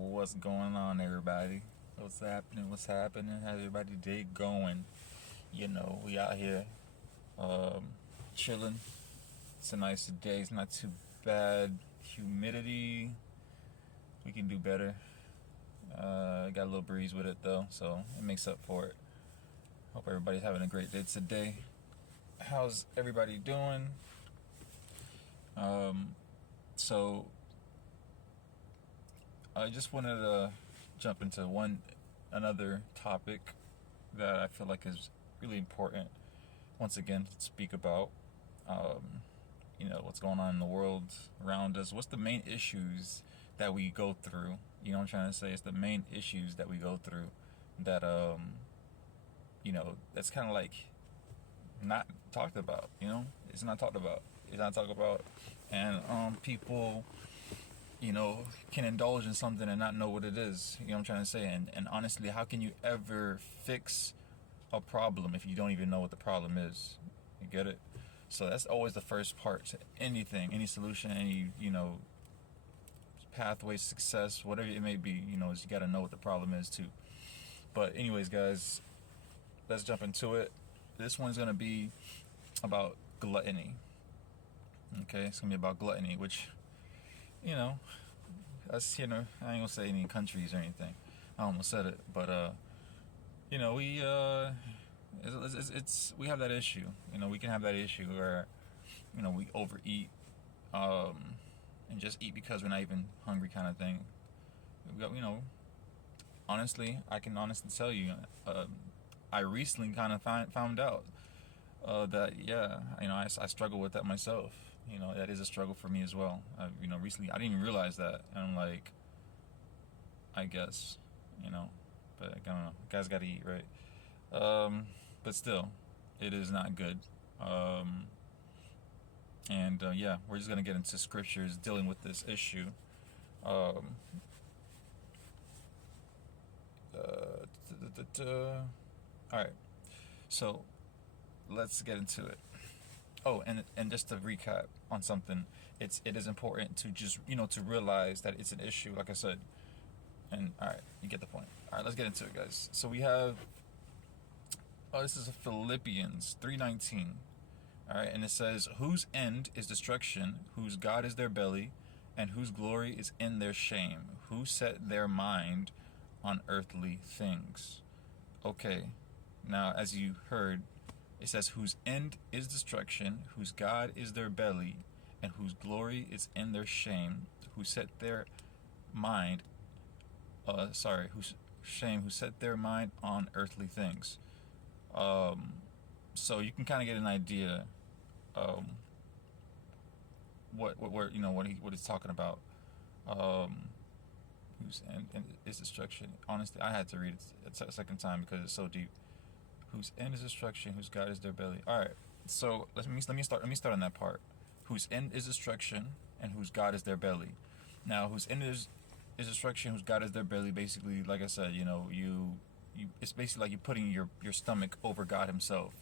What's going on, everybody? What's happening? What's happening? How's everybody day going? We out here, um, chilling. It's a nice day. It's not too bad. Humidity, we can do better. Got a little breeze with it though, so it makes up for it. Hope everybody's having a great day today. How's everybody doing? So I just wanted to jump into another topic that I feel like is really important once again to speak about. What's going on in the world around us. What's the main issues that we go through? You know what I'm trying to say? It's the main issues that we go through that that's kind of like not talked about. It's not talked about. It's not talked about, and people can indulge in something and not know what it is. You know what I'm trying to say? And honestly, how can you ever fix a problem if you don't even know what the problem is? You get it? So that's always the first part to anything, any solution, any, pathway, success, whatever it may be, is you got to know what the problem is too. But anyways, guys, let's jump into it. This one's going to be about gluttony. Okay, it's going to be about gluttony, which, us, I ain't gonna say any countries or anything. I almost said it, but we we have that issue. We can have that issue where we overeat, and just eat because we're not even hungry, kind of thing. We got, honestly, I can honestly tell you, I recently kind of found out that I struggle with that myself. That is a struggle for me as well. Recently I didn't even realize that, and I'm like, I guess, but I don't know. Guys got to eat, right? But still, it is not good. And yeah, we're just gonna get into scriptures dealing with this issue. Um, All right, so let's get into it. Oh, and just to recap on something, it is important to just to realize that it's an issue, like I said. And all right, you get the point. All right, let's get into it, guys. So we have, this is Philippians 3:19. All right, and it says, "Whose end is destruction, whose God is their belly, and whose glory is in their shame, who set their mind on earthly things." Okay, now as you heard, it says, "Whose end is destruction, whose God is their belly, and whose glory is in their shame, who set their mind, who set their mind on earthly things." So you can kind of get an idea, um, what he's talking about. Um, whose end is destruction. Honestly, I had to read it a second time because it's so deep. Whose end is destruction, whose God is their belly. All right. So let me start on that part. Whose end is destruction, and whose God is their belly. Now, whose end is destruction, whose God is their belly. Basically, like I said, you it's basically like you're putting your stomach over God Himself.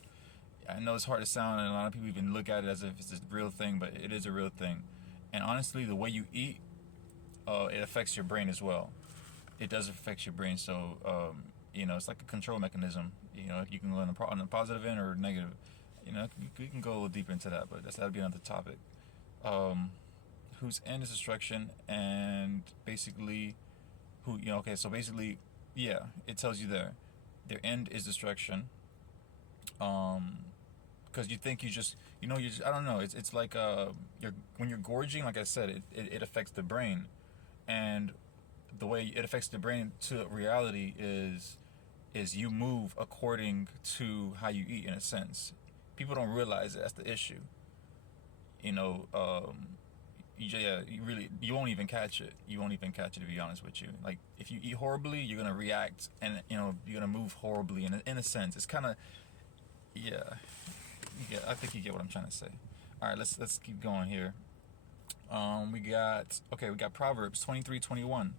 I know it's hard to sound, and a lot of people even look at it as if it's a real thing, but it is a real thing. And honestly, the way you eat, it affects your brain as well. It does affect your brain. So, it's like a control mechanism. You can go on the positive end or negative. You can go a little deeper into that, but that'll be another topic. Um, whose end is destruction, and basically, okay, so basically, yeah, it tells you there, their end is destruction. Because you think I don't know. It's like when you're gorging, like I said, it affects the brain, and the way it affects the brain to reality is you move according to how you eat, in a sense. People don't realize that's the issue. You know, yeah, you won't even catch it. You won't even catch it, to be honest with you. Like, if you eat horribly, you're gonna react, and you're gonna move horribly. In a sense, it's kind of, yeah. Yeah, I think you get what I'm trying to say. All right, let's keep going here. We got Proverbs 23:21,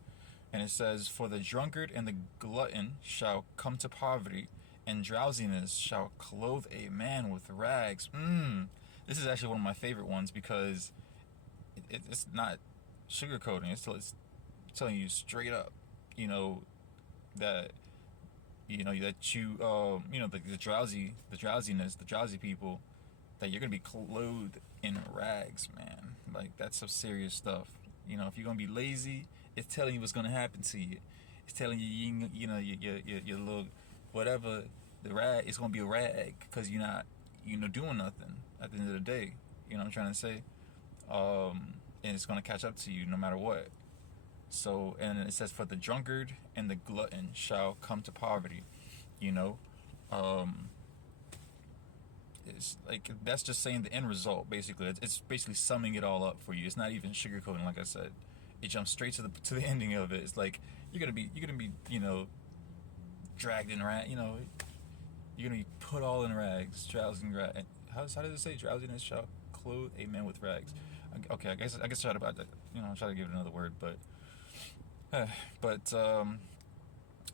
and it says, "For the drunkard and the glutton shall come to poverty, and drowsiness shall clothe a man with rags." This is actually one of my favorite ones because it's not sugarcoating. It's telling you straight up, you know, that that the drowsiness, the drowsy people, that you're gonna be clothed in rags, man. Like, that's some serious stuff. If you're gonna be lazy, it's telling you what's gonna happen to you. It's telling your little whatever, the rag. It's gonna be a rag because you're not doing nothing at the end of the day. You know what I'm trying to say? And it's gonna catch up to you no matter what. So, and it says, for the drunkard and the glutton shall come to poverty. You know, it's like, that's just saying the end result. Basically, it's basically summing it all up for you. It's not even sugarcoating. Like I said, it jumps straight to the ending of it. It's like you're gonna be dragged in rag. You're gonna be put all in rags, drowsy in rags. How does it say? Drowsiness shall clothe a man with rags. Okay, I guess try to try to give it another word, but all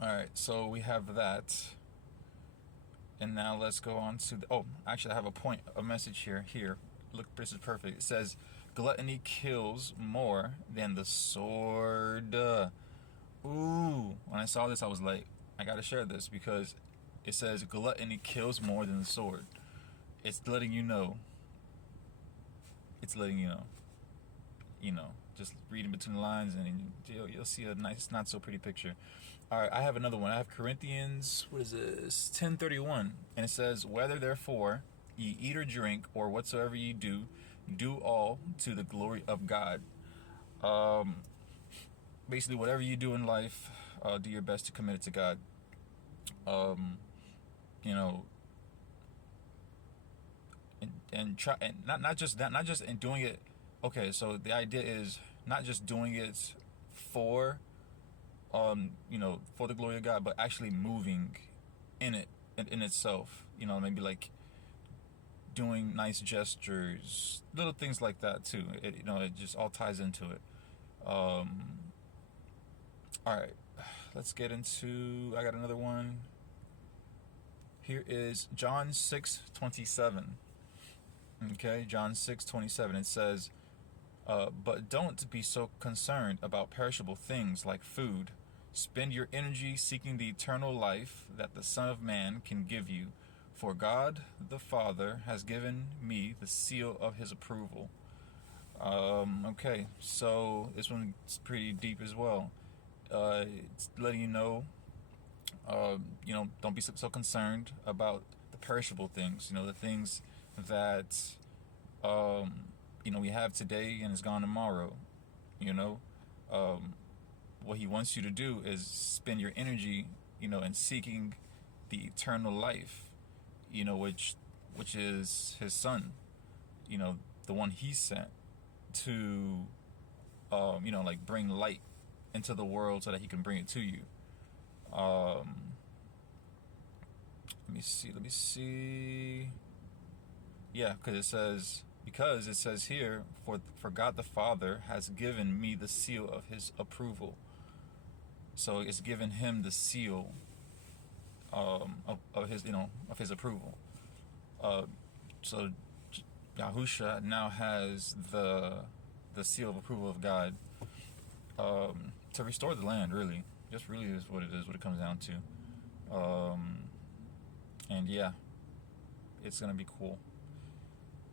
right. So we have that, and now let's go on to actually, I have a message here. Look, this is perfect. It says, gluttony kills more than the sword. Ooh, when I saw this, I was like, I gotta share this, because it says gluttony kills more than the sword. It's letting you know. Just reading between the lines, and you'll see a nice, not so pretty picture. All right, I have another one. I have Corinthians, what is this? 10:31, and it says, whether therefore ye eat or drink, or whatsoever ye do, do all to the glory of God. Basically, whatever you do in life, do your best to commit it to God. And try, and not just that, not just in doing it. Okay, so the idea is not just doing it for for the glory of God, but actually moving in it, in itself. Maybe like doing nice gestures, little things like that too. It just all ties into it. All right, let's get into. I got another one. Here is John 6:27. Okay, John 6:27. It says, but don't be so concerned about perishable things like food. Spend your energy seeking the eternal life that the Son of Man can give you. For God the Father has given me the seal of his approval. Okay, so this one's pretty deep as well. It's letting you know, don't be so concerned about the perishable things, the things that, we have today and is gone tomorrow. What he wants you to do is spend your energy, in seeking the eternal life, which is his Son, the one he sent to, bring light into the world so that he can bring it to you. Let me see. Yeah, because it says here, for God the Father has given me the seal of his approval. So it's given him the seal of his approval. So Yahusha now has the seal of approval of God, to restore the land. Really, just really is what it comes down to. And yeah, it's gonna be cool.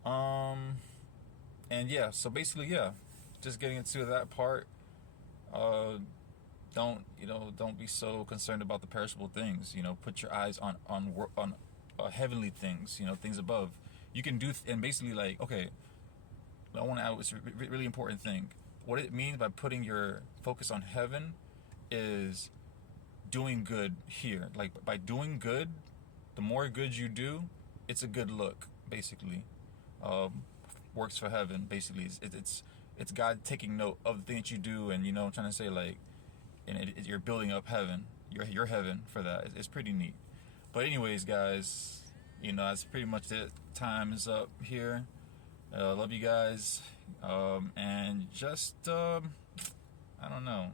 And yeah, so basically, yeah, just getting into that part. Don't be so concerned about the perishable things. Put your eyes on heavenly things. Things above. You can do and basically, like, okay, I want to add this really important thing. What it means by putting your focus on heaven is doing good here. Like, by doing good, the more good you do, it's a good look, basically. Works for heaven, basically. It's God taking note of the things you do, and I'm trying to say, like, and you're building up heaven, your heaven for that. It's pretty neat. But anyways, guys, that's pretty much it. Time is up here. Love you guys, and just I don't know,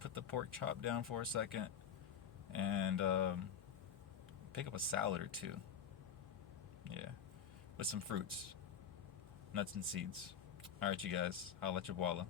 put the pork chop down for a second, and pick up a salad or two. Yeah, with some fruits, nuts and seeds. All right, you guys, I'll let you voila.